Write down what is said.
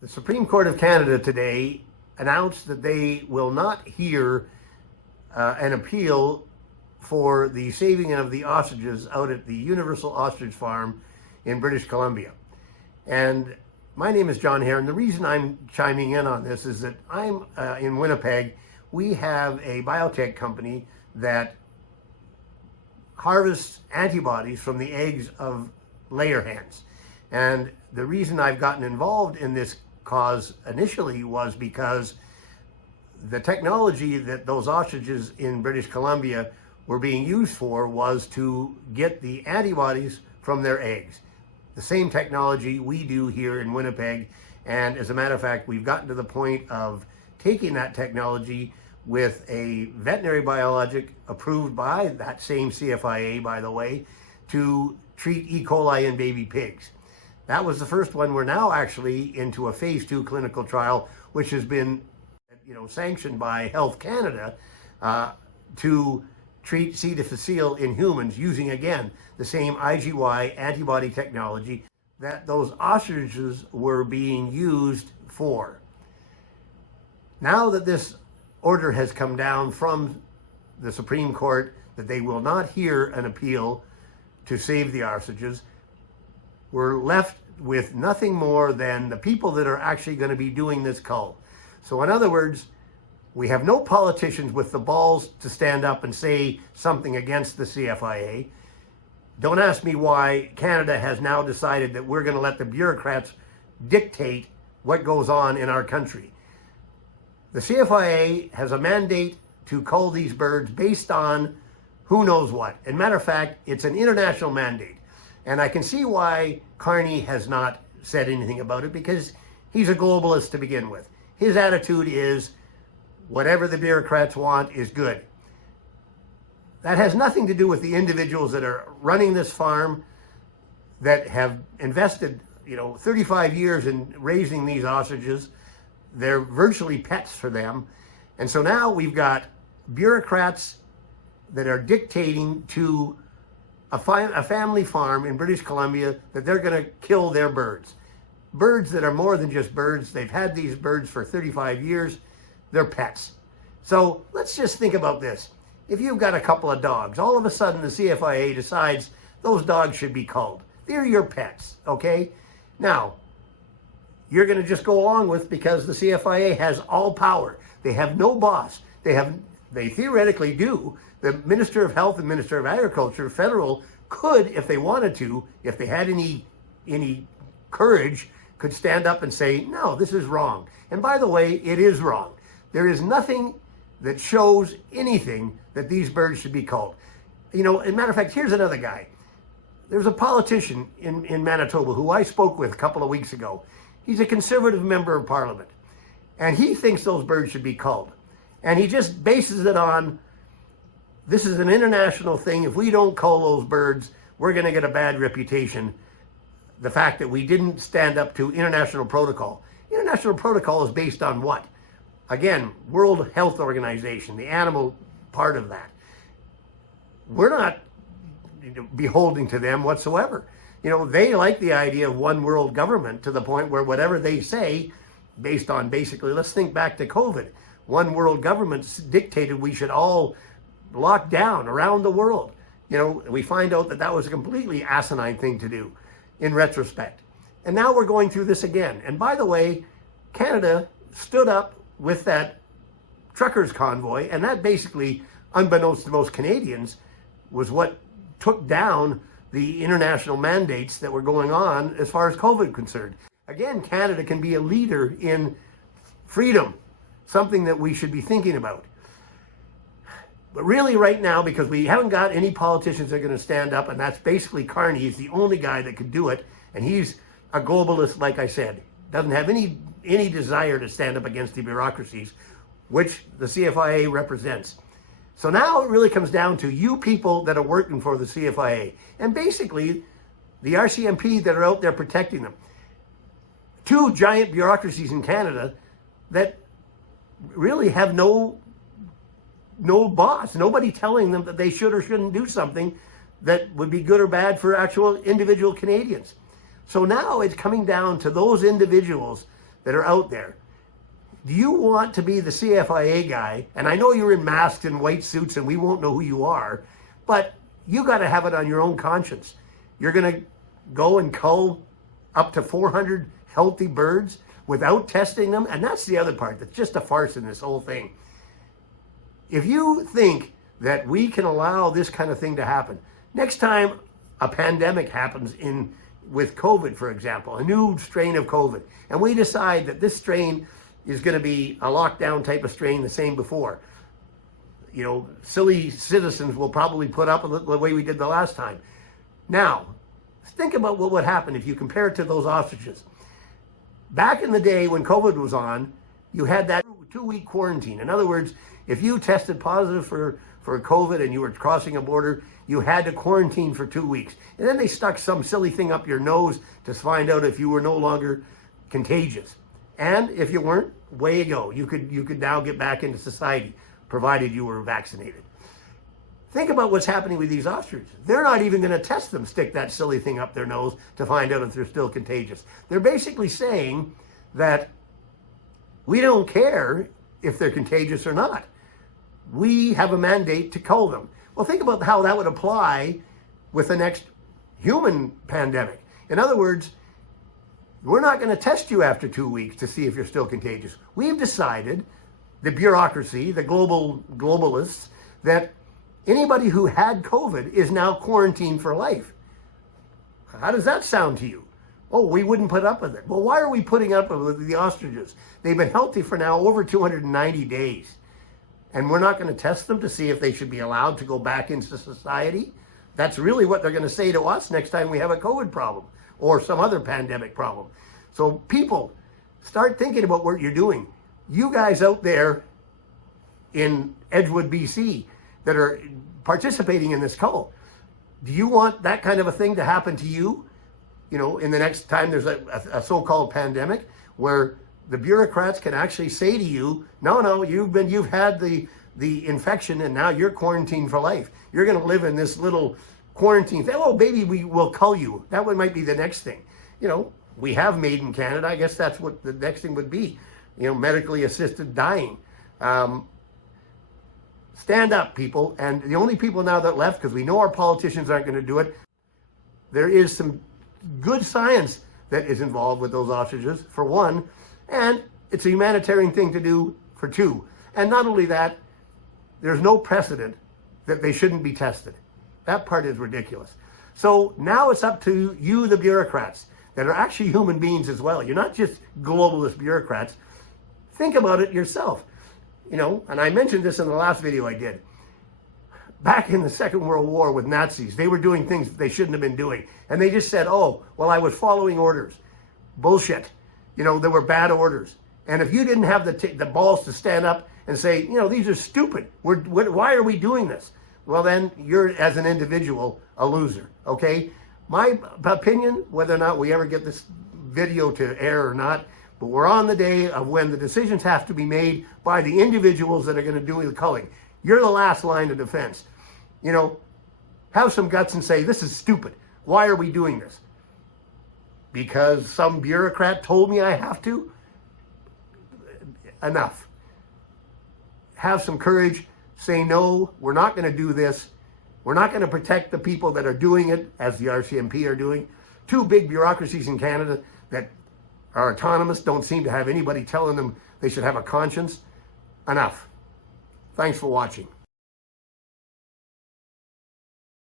The Supreme Court of Canada today announced that they will not hear an appeal for the saving of the ostriches out at the Universal Ostrich Farm in British Columbia. And my name is John Hare, and the reason I'm chiming in on this is that I'm in Winnipeg. We have a biotech company that harvests antibodies from the eggs of layer hens. And the reason I've gotten involved in this cause initially was because the technology that those ostriches in British Columbia were being used for was to get the antibodies from their eggs. The same technology we do here in Winnipeg, and as a matter of fact, we've gotten to the point of taking that technology with a veterinary biologic approved by that same CFIA, by the way, to treat E. coli in baby pigs. That was the first one. We're now actually into a phase 2 clinical trial, which has been, sanctioned by Health Canada to treat C. difficile in humans using, again, the same IgY antibody technology that those ostriches were being used for. Now that this order has come down from the Supreme Court that they will not hear an appeal to save the ostriches, we're left with nothing more than the people that are actually going to be doing this cull. So in other words, we have no politicians with the balls to stand up and say something against the CFIA. Don't ask me why Canada has now decided that we're going to let the bureaucrats dictate what goes on in our country. The CFIA has a mandate to cull these birds based on who knows what. As a matter of fact, it's an international mandate. And I can see why Carney has not said anything about it, because he's a globalist to begin with. His attitude is whatever the bureaucrats want is good. That has nothing to do with the individuals that are running this farm that have invested, 35 years in raising these ostriches. They're virtually pets for them. And so now we've got bureaucrats that are dictating to a family farm in British Columbia that they're going to kill their birds. Birds that are more than just birds. They've had these birds for 35 years. They're pets. So let's just think about this. If you've got a couple of dogs, all of a sudden the CFIA decides those dogs should be culled. They're your pets, okay? Now, you're going to just go along with, because the CFIA has all power. They have no boss. They theoretically do. The Minister of Health and Minister of Agriculture, federal, could, if they wanted to, if they had any courage, could stand up and say, no, this is wrong. And by the way, it is wrong. There is nothing that shows anything that these birds should be culled. As a matter of fact, here's another guy. There's a politician in Manitoba who I spoke with a couple of weeks ago. He's a Conservative member of Parliament, and he thinks those birds should be culled. And he just bases it on, this is an international thing. If we don't cull those birds, we're going to get a bad reputation. The fact that we didn't stand up to international protocol. International protocol is based on what? Again, World Health Organization, the animal part of that. We're not beholden to them whatsoever. They like the idea of one world government, to the point where whatever they say, based on basically, let's think back to COVID. One world government dictated we should all lock down around the world. We find out that that was a completely asinine thing to do in retrospect. And now we're going through this again. And by the way, Canada stood up with that truckers convoy, and that basically, unbeknownst to most Canadians, was what took down the international mandates that were going on as far as COVID concerned. Again, Canada can be a leader in freedom, something that we should be thinking about. But really right now, because we haven't got any politicians that are going to stand up, and that's basically Carney. He's the only guy that could do it, and he's a globalist, like I said. Doesn't have any desire to stand up against the bureaucracies, which the CFIA represents. So now it really comes down to you people that are working for the CFIA, and basically the RCMP that are out there protecting them. Two giant bureaucracies in Canada that really have no boss, nobody telling them that they should or shouldn't do something that would be good or bad for actual individual Canadians. So now it's coming down to those individuals that are out there. Do you want to be the CFIA guy? And I know you're in masks and white suits and we won't know who you are, but you got to have it on your own conscience. You're going to go and cull up to 400 healthy birds without testing them. And that's the other part that's just a farce in this whole thing. If you think that we can allow this kind of thing to happen, next time a pandemic happens with COVID, for example, a new strain of COVID, and we decide that this strain is going to be a lockdown type of strain, the same before, you know, silly citizens will probably put up the way we did the last time. Now, think about what would happen if you compare it to those ostriches. Back in the day when COVID was on, you had that 2-week quarantine. In other words, if you tested positive for COVID and you were crossing a border, you had to quarantine for 2 weeks. And then they stuck some silly thing up your nose to find out if you were no longer contagious. And if you weren't, way you go. You could now get back into society, provided you were vaccinated. Think about what's happening with these ostriches. They're not even going to test them, stick that silly thing up their nose to find out if they're still contagious. They're basically saying that we don't care if they're contagious or not. We have a mandate to cull them. Well, think about how that would apply with the next human pandemic. In other words, we're not going to test you after 2 weeks to see if you're still contagious. We've decided, the bureaucracy, the globalists, that anybody who had COVID is now quarantined for life. How does that sound to you? Oh, we wouldn't put up with it. Well, why are we putting up with the ostriches? They've been healthy for now over 290 days. And we're not going to test them to see if they should be allowed to go back into society? That's really what they're going to say to us next time we have a COVID problem or some other pandemic problem. So people, start thinking about what you're doing. You guys out there in Edgewood, BC, that are participating in this cull, do you want that kind of a thing to happen to you? You know, in the next time there's a so-called pandemic, where the bureaucrats can actually say to you, no, you've had the infection and now you're quarantined for life. You're going to live in this little quarantine thing. Oh, baby, we will cull you. That one might be the next thing. You know, we have Made in Canada. I guess that's what the next thing would be. You know, medically assisted dying. Stand up, people. And the only people now that left, because we know our politicians aren't going to do it, there is some good science that is involved with those ostriches, for one, and it's a humanitarian thing to do, for two. And not only that, there's no precedent that they shouldn't be tested. That part is ridiculous. So now it's up to you, the bureaucrats, that are actually human beings as well. You're not just globalist bureaucrats. Think about it yourself. You know, and I mentioned this in the last video I did. Back in the Second World War with Nazis, they were doing things they shouldn't have been doing. And they just said, oh, well, I was following orders. Bullshit. You know, there were bad orders. And if you didn't have the balls to stand up and say, you know, these are stupid. Why are we doing this? Well, then you're, as an individual, a loser, okay? My opinion, whether or not we ever get this video to air or not, but we're on the day of when the decisions have to be made by the individuals that are going to do the culling. You're the last line of defense. You know, have some guts and say, this is stupid. Why are we doing this? Because some bureaucrat told me I have to? Enough. Have some courage. Say, no, we're not going to do this. We're not going to protect the people that are doing it, as the RCMP are doing. Two big bureaucracies in Canada that are autonomous, don't seem to have anybody telling them they should have a conscience. Enough. Thanks for watching.